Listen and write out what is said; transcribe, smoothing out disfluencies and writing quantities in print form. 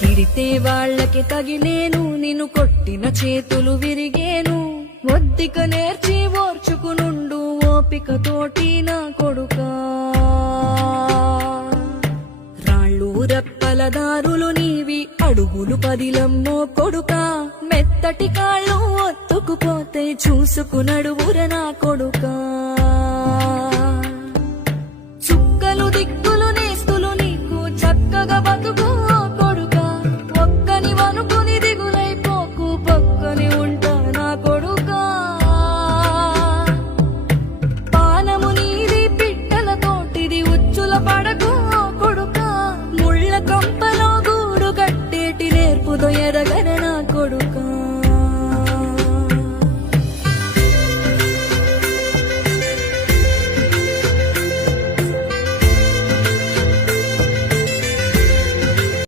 తిడితే వాళ్ళకి తగిలేను, నిన్ను కొట్టిన చేతులు విరిగేను. ఒద్దిక నేర్చి ఓర్చుకునుండు ఓపికతోటి నా కొడుకా. రాళ్ళు రెప్పల దారులు నీవి, అడుగులు పదిలమ్మో కొడుకా. మెత్తటి కాళ్ళు ఒత్తుకుపోతే చూసుకునడువుర నా కొడుకా. చుక్కలు దిక్కులు నేస్తులు నీకు చక్కగా బతుకు కొడుకా. ఒక్కని వనుకుని దిగులైపోకు, పక్కని ఉంటా నా కొడుకా. పానము నీది పిట్టల తోటిది, ఉచ్చుల పడకు కొడుకా. ముళ్ళ కంపలో గూడు కట్టేటి నేర్పుతో ఎదగనే